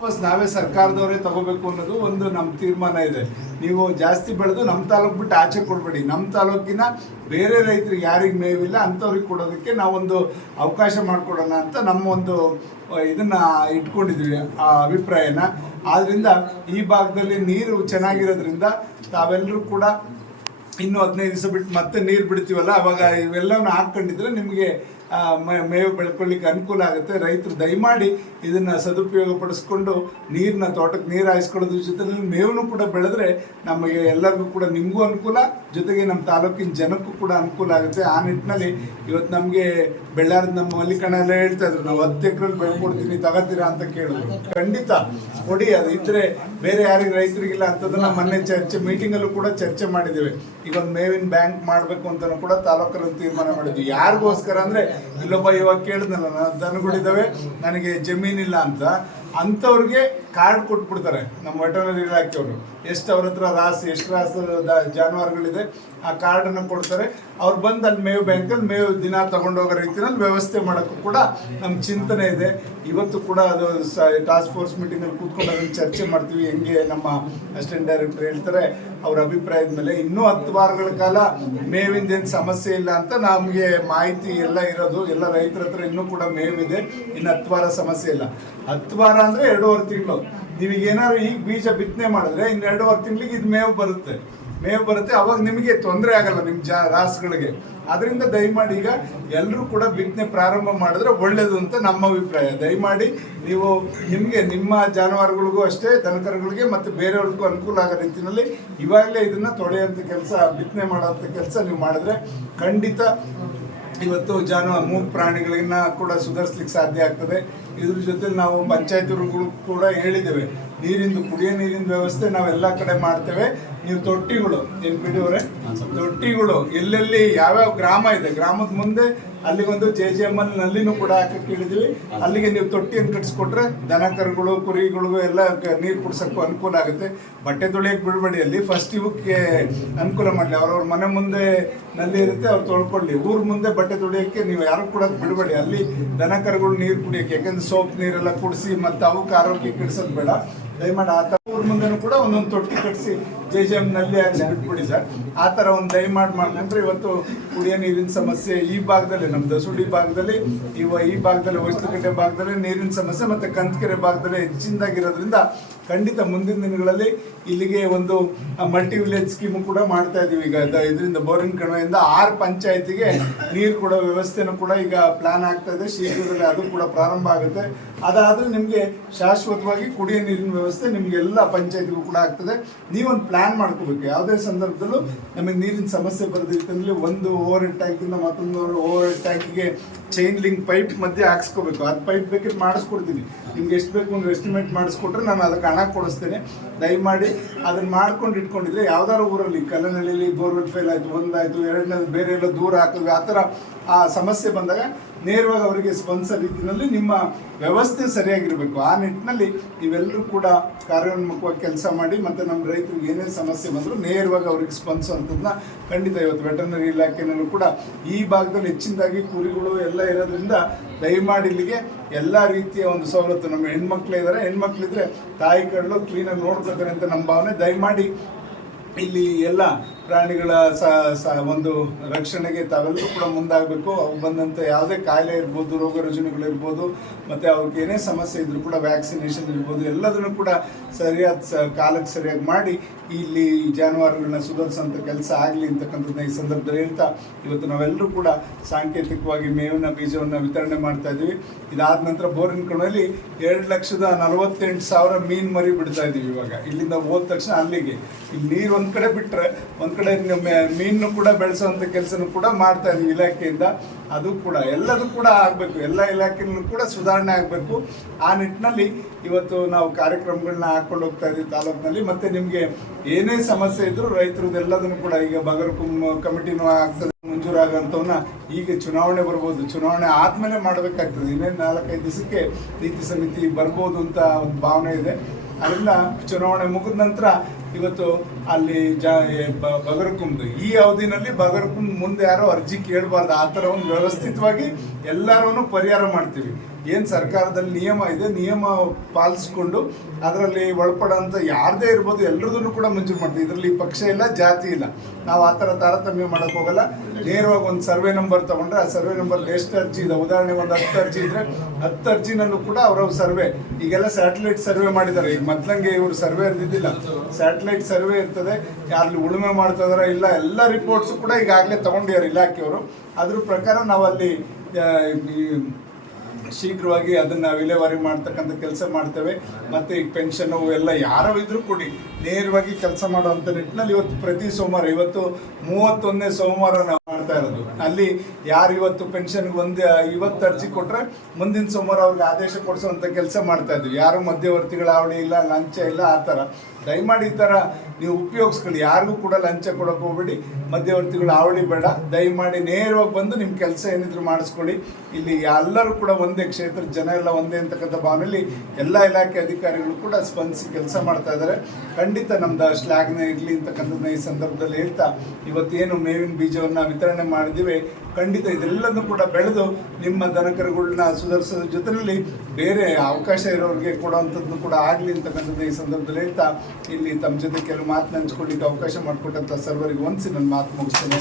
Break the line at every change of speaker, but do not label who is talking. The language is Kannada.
ವಾಪಸ್ ನಾವೇ ಸರ್ಕಾರದವರೇ ತಗೋಬೇಕು ಅನ್ನೋದು ಒಂದು ನಮ್ಮ ತೀರ್ಮಾನ ಇದೆ. ನೀವು ಜಾಸ್ತಿ ಬೆಳೆದು ನಮ್ಮ ತಾಲೂಕು ಬಿಟ್ಟು ಆಚೆ ಕೊಡಬೇಡಿ. ನಮ್ಮ ತಾಲೂಕಿನ ಬೇರೆ ರೈತರಿಗೆ ಯಾರಿಗೆ ಮೇವಿಲ್ಲ ಅಂಥವ್ರಿಗೆ ಕೊಡೋದಕ್ಕೆ ನಾವೊಂದು ಅವಕಾಶ ಮಾಡಿಕೊಡೋಣ ಅಂತ ನಮ್ಮ ಒಂದು ಇದನ್ನು ಇಟ್ಕೊಂಡಿದ್ವಿ, ಆ ಅಭಿಪ್ರಾಯನ. ಆದ್ದರಿಂದ ಈ ಭಾಗದಲ್ಲಿ ನೀರು ಚೆನ್ನಾಗಿರೋದ್ರಿಂದ ತಾವೆಲ್ಲರೂ ಕೂಡ ಇನ್ನೂ ಹದಿನೈದು ದಿವಸ ಬಿಟ್ಟು ಮತ್ತೆ ನೀರು ಬಿಡ್ತೀವಲ್ಲ? ಅವಾಗ ಇವೆಲ್ಲವನ್ನ ಹಾಕ್ಕೊಂಡಿದ್ರೆ ನಿಮಗೆ ಮೇವು ಬೆಳ್ಕೊಳ್ಳಿಕ್ಕೆ ಅನುಕೂಲ ಆಗುತ್ತೆ. ರೈತರು ದಯಮಾಡಿ ಇದನ್ನ ಸದುಪಯೋಗ ಪಡಿಸ್ಕೊಂಡು ನೀರನ್ನ ತೋಟಕ್ಕೆ ನೀರು ಹಾಯಿಸ್ಕೊಳ್ಳೋದ್ರ ಜೊತೆಯಲ್ಲಿ ಮೇವನ್ನು ಕೂಡ ಬೆಳೆದ್ರೆ ನಮಗೆ ಎಲ್ಲರಿಗೂ ಕೂಡ ನಿಮಗೂ ಅನುಕೂಲ, ಜೊತೆಗೆ ನಮ್ಮ ತಾಲೂಕಿನ ಜನಕ್ಕೂ ಕೂಡ ಅನುಕೂಲ ಆಗುತ್ತೆ. ಆ ನಿಟ್ಟಿನಲ್ಲಿ ಇವತ್ತು ನಮಗೆ ಬೆಳ್ಳಾರದ ನಮ್ಮ ಮಲ್ಲಿಕಣ್ಣ ಎಲ್ಲ ಹೇಳ್ತಾ ಇದ್ರು, ನಾವು ಹತ್ತು ಎಕರೆ ಬೆಳ್ಕೊಡ್ತೀನಿ ತಗೋತೀರಾ ಅಂತ ಕೇಳಿದ್ರು. ಖಂಡಿತ ಕೊಡಿ, ಅದು ಇದ್ರೆ ಬೇರೆ ಯಾರಿಗೆ ರೈತರಿಗಿಲ್ಲ ಅಂತದನ್ನ ಮೊನ್ನೆ ಚರ್ಚೆ, ಮೀಟಿಂಗಲ್ಲೂ ಕೂಡ ಚರ್ಚೆ ಮಾಡಿದ್ದೇವೆ. ಈಗ ಒಂದು ಮೇವಿನ ಬ್ಯಾಂಕ್ ಮಾಡಬೇಕು ಅಂತ ಕೂಡ ತಾಲೂಕಲ್ಲಿ ತೀರ್ಮಾನ ಮಾಡಿದ್ವಿ. ಯಾರಿಗೋಸ್ಕರ ಅಂದ್ರೆ ಇಲ್ಲೊಬ್ಬ ಇವಾಗ ಕೇಳಿದ್ನಲ್ಲ ನಾನು ದನಗಳಿದ್ದಾವೆ ನನಗೆ ಜಮೀನಿಲ್ಲ ಅಂತ. ಅಂಥವ್ರಿಗೆ ಕಾರ್ಡ್ ಕೊಟ್ಬಿಡ್ತಾರೆ. ನಮ್ಮ ವೆಟರ್ನರಿ ಇಲಾಖೆಯವರು. ಎಷ್ಟು ಅವ್ರ ಹತ್ರ ರಾಸು ಎಷ್ಟು ರಾಸು ಜಾನುವಾರುಗಳಿದೆ, ಆ ಕಾರ್ಡನ್ನು ಕೊಡ್ತಾರೆ. ಅವ್ರು ಬಂದು ಅಲ್ಲಿ ಮೇವು ಬ್ಯಾಂಕಲ್ಲಿ ಮೇವು ದಿನ ತಗೊಂಡೋಗೋ ರೀತಿಯಲ್ಲಿ ವ್ಯವಸ್ಥೆ ಮಾಡೋಕ್ಕೂ ಕೂಡ ನಮ್ಮ ಚಿಂತನೆ ಇದೆ. ಇವತ್ತು ಕೂಡ ಅದು ಟಾಸ್ಕ್ ಫೋರ್ಸ್ ಮೀಟಿಂಗಲ್ಲಿ ಕೂತ್ಕೊಂಡು ಅದನ್ನು ಚರ್ಚೆ ಮಾಡ್ತೀವಿ. ಹೆಂಗೆ ನಮ್ಮ ಅಸಿಸ್ಟೆಂಟ್ ಡೈರೆಕ್ಟರ್ ಹೇಳ್ತಾರೆ, ಅವ್ರ ಅಭಿಪ್ರಾಯದ ಮೇಲೆ. ಇನ್ನೂ ಹತ್ತು ವಾರಗಳ ಕಾಲ ಮೇವಿಂದ ಏನು ಸಮಸ್ಯೆ ಇಲ್ಲ ಅಂತ ನಮಗೆ ಮಾಹಿತಿ ಎಲ್ಲ ಇರೋದು. ಎಲ್ಲ ರೈತರ ಹತ್ರ ಇನ್ನೂ ಕೂಡ ಮೇವಿದೆ. ಇನ್ನು ಹತ್ತು ವಾರ ಸಮಸ್ಯೆ ಇಲ್ಲ. ಹತ್ತು ವಾರ ಅಂದರೆ ಎರಡೂವರೆ ತಿಂಗಳು. ನಿಮಗೆ ಏನಾದ್ರು ಈಗ ಬೀಜ ಬಿತ್ತನೆ ಮಾಡಿದ್ರೆ ಇನ್ನು ಎರಡೂವರೆ ತಿಂಗಳಿಗೆ ಇದು ಮೇವು ಬರುತ್ತೆ. ಮೇವು ಬರುತ್ತೆ, ಅವಾಗ ನಿಮಗೆ ತೊಂದರೆ ಆಗಲ್ಲ ನಿಮ್ಮ ಜಾ, ರಾಸುಗಳಿಗೆ. ಅದರಿಂದ ದಯಮಾಡಿ ಈಗ ಎಲ್ಲರೂ ಕೂಡ ಬಿತ್ತನೆ ಪ್ರಾರಂಭ ಮಾಡಿದ್ರೆ ಒಳ್ಳೆಯದು ಅಂತ ನಮ್ಮ ಅಭಿಪ್ರಾಯ. ದಯಮಾಡಿ ನೀವು ನಿಮಗೆ, ನಿಮ್ಮ ಜಾನುವಾರುಗಳಿಗೂ ಅಷ್ಟೇ, ದನಕರುಗಳಿಗೆ ಮತ್ತು ಬೇರೆಯವ್ರಿಗೂ ಅನುಕೂಲ ಆಗೋ ರೀತಿಯಲ್ಲಿ ಇವಾಗಲೇ ಇದನ್ನ ತೊಳೆಯುವಂಥ ಕೆಲಸ, ಬಿತ್ತನೆ ಮಾಡೋಂಥ ಕೆಲಸ ನೀವು ಮಾಡಿದ್ರೆ ಖಂಡಿತ ಇವತ್ತು ಜಾನು ಮೂಗ್ ಪ್ರಾಣಿಗಳನ್ನ ಕೂಡ ಸುಧಾರಿಸ್ಲಿಕ್ಕೆ ಸಾಧ್ಯ ಆಗ್ತದೆ. ಇದ್ರ ಜೊತೆ ನಾವು ಪಂಚಾಯತ್ಗಳು ಕೂಡ ಹೇಳಿದ್ದೇವೆ. ನೀರಿಂದು ಕುಡಿಯೋ ನೀರಿನ ವ್ಯವಸ್ಥೆ ನಾವೆಲ್ಲ ಕಡೆ ಮಾಡ್ತೇವೆ. ನೀವು ತೊಟ್ಟಿಗಳು ಏನ್ ಬಿಡಿಯವರೆ ತೊಟ್ಟಿಗಳು ಎಲ್ಲೆಲ್ಲಿ ಯಾವ್ಯಾವ ಗ್ರಾಮ ಇದೆ ಗ್ರಾಮದ ಮುಂದೆ ಅಲ್ಲಿಗೊಂದು ಜೆ ಜೆ ಎಂ ಎಲ್ ನಲ್ಲಿನೂ ಕೂಡ ಹಾಕಕ್ಕೆ ಹೇಳಿದ್ವಿ. ಅಲ್ಲಿಗೆ ನೀವು ತೊಟ್ಟಿಯನ್ನು ಕಟ್ಸ್ಕೊಟ್ರೆ ದನ ಕರುಗಳು ಕುರಿಗಳಿಗೂ ಎಲ್ಲ ನೀರು ಕುಡಿಸೋಕ್ಕೂ ಅನುಕೂಲ ಆಗುತ್ತೆ. ಬಟ್ಟೆ ತೊಳೆಯಕ್ಕೆ ಬಿಡಬೇಡಿ ಅಲ್ಲಿ. ಫಸ್ಟ್ ಇವಕ್ಕೆ ಅನುಕೂಲ ಮಾಡಲಿ. ಅವ್ರವ್ರ ಮನೆ ಮುಂದೆ ನಲ್ಲಿ ಇರುತ್ತೆ ಅವ್ರು ತೊಳ್ಕೊಳ್ಳಿ. ಊರ ಮುಂದೆ ಬಟ್ಟೆ ತೊಳೆಯೋಕ್ಕೆ ನೀವು ಯಾರು ಕೂಡ ಬಿಡಬೇಡಿ. ಅಲ್ಲಿ ದನ ಕರುಗಳು ನೀರು ಕುಡಿಯೋಕೆ ಯಾಕಂದ್ರೆ ಸೋಪ್ ನೀರೆಲ್ಲ ಕುಡಿಸಿ ಮತ್ತು ಅವಕ್ಕೆ ಆರೋಗ್ಯ ಕೆಡಿಸೋದು ಬೇಡ. ದಯಮಾಡಿ ಆ ತಮ್ಮ ಮುಂದೆನೂ ಕೂಡ ಒಂದೊಂದು ತೊಟ್ಟಿ ಕಟ್ಟಿಸಿ ಜೆ ಜೆ ಎಮ್ನಲ್ಲಿ ಬಿಟ್ಬಿಡಿ ಸರ್. ಆ ಥರ ಒಂದು ದಯಮಾಡಿ ಮಾಡ್ಕೊಂಡ್ರೆ ಇವತ್ತು ಕುಡಿಯೋ ನೀರಿನ ಸಮಸ್ಯೆ ಈ ಭಾಗದಲ್ಲಿ, ನಮ್ಮ ದಸುಡಿ ಭಾಗದಲ್ಲಿ, ಇವ ಈ ಭಾಗದಲ್ಲಿ ಹೊಯ್ಸಲಕಟ್ಟೆ ಭಾಗದಲ್ಲಿ ನೀರಿನ ಸಮಸ್ಯೆ ಮತ್ತೆ ಕಂತಕೆರೆ ಭಾಗದಲ್ಲಿ ಹೆಚ್ಚಿನದಾಗಿರೋದ್ರಿಂದ ಖಂಡಿತ ಮುಂದಿನ ದಿನಗಳಲ್ಲಿ ಇಲ್ಲಿಗೆ ಒಂದು ಮಲ್ಟಿ ವಿಲೇಜ್ ಸ್ಕೀಮ್ ಕೂಡ ಮಾಡ್ತಾ ಇದೀವಿ. ಈಗ ಇದರಿಂದ ಬೋರಿಂಗ್ ಕಣಿವೆಯಿಂದ ಆರು ಪಂಚಾಯತಿಗೆ ನೀರು ಕೊಡೋ ವ್ಯವಸ್ಥೆನೂ ಕೂಡ ಈಗ ಪ್ಲಾನ್ ಆಗ್ತಾ ಇದೆ. ಶೀಘ್ರದಲ್ಲಿ ಅದು ಕೂಡ ಪ್ರಾರಂಭ ಆಗುತ್ತೆ. ಅದಾದರೆ ನಿಮಗೆ ಶಾಶ್ವತವಾಗಿ ಕುಡಿಯೋ ನೀರಿನ ವ್ಯವಸ್ಥೆ ನಿಮಗೆಲ್ಲ ಪಂಚಾಯತಿಗೂ ಕೂಡ ಆಗ್ತದೆ. ನೀವೊಂದು ಪ್ಲಾನ್ ಮಾಡ್ಕೋಬೇಕು. ಯಾವುದೇ ಸಂದರ್ಭದಲ್ಲೂ ನಮಗೆ ನೀರಿನ ಸಮಸ್ಯೆ ಬರೋದಿತ್ತಂದ್ರೆ ಒಂದು ಓವರ್ ಹೆಡ್ ಟ್ಯಾಂಕಿಂದ ಮತ್ತೊಂದು ಓವರ್ ಹೆಡ್ ಟ್ಯಾಂಕಿಗೆ ಚೈನ್ ಲಿಂಕ್ ಪೈಪ್ ಮಧ್ಯೆ ಹಾಕ್ಸ್ಕೋಬೇಕು. ಅದು ಪೈಪ್ ಬೇಕಿದ್ರೆ ಮಾಡಿಸ್ಕೊಡ್ತೀನಿ. ನಿಮ್ಗೆ ಎಷ್ಟು ಬೇಕು ಒಂದು ಎಸ್ಟಿಮೇಟ್ ಮಾಡಿಸ್ಕೊಟ್ರೆ ನಾನು ಅದಕ್ಕೆ ಹಣ ಕೊಡಿಸ್ತೇನೆ. ದಯಮಾಡಿ ಅದನ್ನ ಮಾಡ್ಕೊಂಡು ಇಟ್ಕೊಂಡಿದ್ರೆ ಯಾವ್ದಾರು ಊರಲ್ಲಿ ಕಲ್ಲನಹಳ್ಳಿಲಿ ಬೋರ್ವೆಲ್ ಫೇಲ್ ಆಯ್ತು, ಒಂದಾಯ್ತು ಎರಡನೇದು ಬೇರೆ ಎಲ್ಲ ದೂರ ಹಾಕಿದ್ವಿ, ಆ ಥರ ಆ ಸಮಸ್ಯೆ ಬಂದಾಗ ನೇರವಾಗಿ ಅವರಿಗೆ ಸ್ಪಂದಿಸೋ ರೀತಿಯಲ್ಲಿ ನಿಮ್ಮ ವ್ಯವಸ್ಥೆ ಸರಿಯಾಗಿರಬೇಕು. ಆ ನಿಟ್ಟಿನಲ್ಲಿ ನೀವೆಲ್ಲರೂ ಕೂಡ ಕಾರ್ಯೋನ್ಮುಖವಾಗಿ ಕೆಲಸ ಮಾಡಿ ಮತ್ತು ನಮ್ಮ ರೈತರಿಗೆ ಏನೇ ಸಮಸ್ಯೆ ಬಂದರೂ ನೇರವಾಗಿ ಅವ್ರಿಗೆ ಸ್ಪಂದಿಸುವಂಥದ್ದನ್ನ ಖಂಡಿತ ಇವತ್ತು ವೆಟರ್ನರಿ ಇಲಾಖೆನಲ್ಲೂ ಕೂಡ ಈ ಭಾಗದಲ್ಲಿ ಹೆಚ್ಚಿನದಾಗಿ ಕುರಿಗಳು ಎಲ್ಲ ಇರೋದ್ರಿಂದ ದಯಮಾಡಿ ಇಲ್ಲಿಗೆ ಎಲ್ಲ ರೀತಿಯ ಒಂದು ಸವಲತ್ತು ನಮ್ಮ ಹೆಣ್ಮಕ್ಳು ಇದ್ದಾರೆ ಹೆಣ್ಮಕ್ಳಿದ್ರೆ ತಾಯಿ ಕಡಲು ಕ್ಲೀನಾಗಿ ನೋಡ್ಕೊತಾರೆ ಅಂತ ನಮ್ಮ ಭಾವನೆ. ದಯಮಾಡಿ ಇಲ್ಲಿ ಎಲ್ಲ ಪ್ರಾಣಿಗಳ ಒಂದು ರಕ್ಷಣೆಗೆ ತಾವೆಲ್ಲರೂ ಕೂಡ ಮುಂದಾಗಬೇಕು. ಅವು ಬಂದಂಥ ಯಾವುದೇ ಕಾಯಿಲೆ ಇರ್ಬೋದು ರೋಗ ರುಜಿನಗಳಿರ್ಬೋದು ಮತ್ತು ಅವ್ರಿಗೆ ಏನೇ ಸಮಸ್ಯೆ ಇದ್ರೂ ಕೂಡ ವ್ಯಾಕ್ಸಿನೇಷನ್ ಇರ್ಬೋದು, ಎಲ್ಲದನ್ನು ಕೂಡ ಸರಿಯಾದ ಸ, ಕಾಲಕ್ಕೆ ಸರಿಯಾಗಿ ಮಾಡಿ ಇಲ್ಲಿ ಜಾನುವಾರುಗಳನ್ನ ಸುಧಾರಿಸೋಂಥ ಕೆಲಸ ಆಗಲಿ ಅಂತಕ್ಕಂಥದ್ದನ್ನ ಈ ಸಂದರ್ಭದಲ್ಲಿ ಹೇಳ್ತಾ, ಇವತ್ತು ನಾವೆಲ್ಲರೂ ಕೂಡ ಸಾಂಕೇತಿಕವಾಗಿ ಮೇವಿನ ಬೀಜವನ್ನು ವಿತರಣೆ ಮಾಡ್ತಾ ಇದ್ದೀವಿ. ಇದಾದ ನಂತರ ಬೋರಿನ ಕಣದಲ್ಲಿ ಎರಡು ಲಕ್ಷದ ನಲವತ್ತೆಂಟು ಸಾವಿರ ಮೀನು ಮರಿ ಬಿಡ್ತಾ ಇದ್ದೀವಿ ಇವಾಗ. ಇಲ್ಲಿಂದ ಹೋದ ತಕ್ಷಣ ಅಲ್ಲಿಗೆ. ಇಲ್ಲಿ ನೀರು ಒಂದು ಕಡೆ ಬಿಟ್ಟರೆ ಒಂದು ಕಡೆ ಮೀನು ಕೂಡ ಬೆಳೆಸುವಂಥ ಕೆಲಸನೂ ಕೂಡ ಮಾಡ್ತಾ ಇದೀವಿ ಇಲಾಖೆಯಿಂದ. ಅದು ಕೂಡ ಎಲ್ಲದೂ ಕೂಡ ಆಗಬೇಕು. ಎಲ್ಲ ಇಲಾಖೆನೂ ಕೂಡ ಸುಧಾರಣೆ ಆಗಬೇಕು. ಆ ನಿಟ್ಟಿನಲ್ಲಿ ಇವತ್ತು ನಾವು ಕಾರ್ಯಕ್ರಮಗಳನ್ನ ಹಾಕೊಂಡು ಹೋಗ್ತಾ ಇದೀವಿ ತಾಲೂಕಿನಲ್ಲಿ. ಮತ್ತೆ ನಿಮಗೆ ಏನೇ ಸಮಸ್ಯೆ ಇದ್ರೂ ರೈತರದ್ದು ಎಲ್ಲದನ್ನು ಕೂಡ ಈಗ ಬಗರು ಕಮಿಟಿನೂ ಆಗ್ತದೆ. ಮಂಜೂರಾಗಂಥವನ್ನ ಈಗ ಚುನಾವಣೆ ಬರ್ಬೋದು. ಚುನಾವಣೆ ಆದ್ಮೇಲೆ ಮಾಡಬೇಕಾಗ್ತದೆ. ಇನ್ನೇನು ನಾಲ್ಕೈದು ದಿವಸಕ್ಕೆ ನೀತಿ ಸಮಿತಿ ಬರ್ಬೋದು ಅಂತ ಒಂದು ಭಾವನೆ ಇದೆ. ಅದರಿಂದ ಚುನಾವಣೆ ಮುಗಿದ ನಂತರ ಇವತ್ತು ಅಲ್ಲಿ ಜ ಈ ಅವಧಿನಲ್ಲಿ ಬಗರ್ಕುಂದ್ ಮುಂದೆ ಯಾರೋ ಅರ್ಜಿ ಕೇಳಬಾರ್ದು. ಆ ಥರ ಒಂದು ವ್ಯವಸ್ಥಿತವಾಗಿ ಎಲ್ಲರೂ ಪರಿಹಾರ ಮಾಡ್ತೀವಿ. ಏನು ಸರ್ಕಾರದಲ್ಲಿ ನಿಯಮ ಇದೆ, ನಿಯಮ ಪಾಲಿಸ್ಕೊಂಡು ಅದರಲ್ಲಿ ಒಳಪಡೋಂಥ ಯಾರದೇ ಇರ್ಬೋದು ಎಲ್ಲರದನ್ನು ಕೂಡ ಮಂಜೂರು ಮಾಡ್ತೀವಿ. ಇದರಲ್ಲಿ ಪಕ್ಷ ಇಲ್ಲ, ಜಾತಿ ಇಲ್ಲ. ನಾವು ಆ ಥರ ತಾರತಮ್ಯ ಮಾಡೋಕೆ ಹೋಗಲ್ಲ. ನೇರವಾಗಿ ಒಂದು ಸರ್ವೆ ನಂಬರ್ ತಗೊಂಡ್ರೆ ಆ ಸರ್ವೆ ನಂಬರ್ ಎಷ್ಟು ಅರ್ಜಿ ಇದೆ. ಉದಾಹರಣೆಗೆ ಒಂದು ಹತ್ತು ಅರ್ಜಿ ಇದ್ರೆ ಹತ್ತು ಅರ್ಜಿನಲ್ಲೂ ಕೂಡ ಅವರ ಸರ್ವೆ. ಈಗೆಲ್ಲ ಸ್ಯಾಟಲೈಟ್ ಸರ್ವೆ ಮಾಡಿದ್ದಾರೆ. ಈಗ ಮೊದ್ಲಂಗೆ ಇವರು ಸರ್ವೆ ಇರ್ದಿದ್ದಿಲ್ಲ. ಸ್ಯಾಟಲೈಟ್ ಸರ್ವೆ ಇರ್ತದೆ. ಅಲ್ಲಿ ಉಳುಮೆ ಮಾಡ್ತಾ ಇಲ್ಲ, ಎಲ್ಲ ರಿಪೋರ್ಟ್ಸು ಕೂಡ ಈಗಾಗಲೇ ತಗೊಂಡಿದ್ದಾರೆ ಇಲಾಖೆಯವರು. ಅದ್ರ ಪ್ರಕಾರ ನಾವು ಅಲ್ಲಿ ಶೀಘ್ರವಾಗಿ ಅದನ್ನ ವಿಲೇವಾರಿ ಮಾಡ್ತಕ್ಕಂಥ ಕೆಲಸ ಮಾಡ್ತೇವೆ. ಮತ್ತೆ ಈ ಪೆನ್ಷನ್ ಎಲ್ಲ ಯಾರೋ ಇದ್ರೂ ಕೊಡಿ ನೇರವಾಗಿ ಕೆಲಸ ಮಾಡುವಂಥ ನಿಟ್ಟಿನಲ್ಲಿ ಇವತ್ತು ಪ್ರತಿ ಸೋಮವಾರ, ಇವತ್ತು ಮೂವತ್ತೊಂದನೇ ಸೋಮವಾರ ನಾವು ಮಾಡ್ತಾ ಇರೋದು. ಅಲ್ಲಿ ಯಾರು ಇವತ್ತು ಪೆನ್ಷನ್ಗೆ ಒಂದು, ಇವತ್ತು ಅರ್ಜಿ ಕೊಟ್ರೆ ಮುಂದಿನ ಸೋಮವಾರ ಅವ್ರಿಗೆ ಆದೇಶ ಕೊಡಿಸುವಂಥ ಕೆಲಸ ಮಾಡ್ತಾ ಇದ್ವಿ. ಯಾರು ಮಧ್ಯವರ್ತಿಗಳ ಅವಳಿ ಇಲ್ಲ, ಲಂಚ ಇಲ್ಲ, ಆ ಥರ. ದಯಮಾಡಿ ಈ ಥರ ನೀವು ಉಪಯೋಗಿಸ್ಕೊಳ್ಳಿ. ಯಾರಿಗೂ ಕೂಡ ಲಂಚ ಕೊಡೋಕೆ ಹೋಗ್ಬೇಡಿ. ಮಧ್ಯವರ್ತಿಗಳ ಅವಳಿ ಬೇಡ. ದಯಮಾಡಿ ನೇರವಾಗಿ ಬಂದು ನಿಮ್ಮ ಕೆಲಸ ಏನಿದ್ರು ಮಾಡಿಸ್ಕೊಳ್ಳಿ. ಇಲ್ಲಿ ಎಲ್ಲರೂ ಕೂಡ ಒಂದೇ ಕ್ಷೇತ್ರದ ಜನ ಎಲ್ಲ ಒಂದೇ ಅಂತಕ್ಕಂಥ ಭಾವನೆಯಲ್ಲಿ ಎಲ್ಲ ಇಲಾಖೆ ಅಧಿಕಾರಿಗಳು ಕೂಡ ಸ್ಪಂದಿಸಿ ಕೆಲಸ ಮಾಡ್ತಾ ಇದ್ದಾರೆ. ಖಂಡಿತ ನಮ್ದು ಶ್ಲಾಘನೆ ಇರಲಿ ಅಂತಕ್ಕಂಥದ್ದನ್ನ ಈ ಸಂದರ್ಭದಲ್ಲಿ ಹೇಳ್ತಾ ಇವತ್ತೇನು ಮೇವಿನ ಬೀಜವನ್ನು ವಿತರಣೆ ಮಾಡಿದ್ದೀವಿ. ಖಂಡಿತ ಇದೆಲ್ಲದನ್ನು ಕೂಡ ಬೆಳೆದು ನಿಮ್ಮ ದನಕರುಗಳನ್ನ ಸುಧಾರಿಸೋದ್ರ ಜೊತೆಯಲ್ಲಿ ಬೇರೆ ಅವಕಾಶ ಇರೋರಿಗೆ ಕೊಡುವಂಥದ್ದು ಕೂಡ ಆಗಲಿ ಅಂತಕ್ಕಂಥದ್ದು ಈ ಸಂದರ್ಭದಲ್ಲಿ ಹೇಳ್ತಾ, ಇಲ್ಲಿ ತಮ್ಮ ಜೊತೆ ಕೆಲವು ಮಾತನ್ನ ಹಂಚ್ಕೊಳ್ಳಿಕ್ಕೆ ಅವಕಾಶ ಮಾಡಿಕೊಟ್ಟಂಥ ಸರ್ವರಿಗೆ ಒಂದ್ಸಿ ನನ್ನ ಮಾತು ಮುಗಿಸ್ತೇನೆ.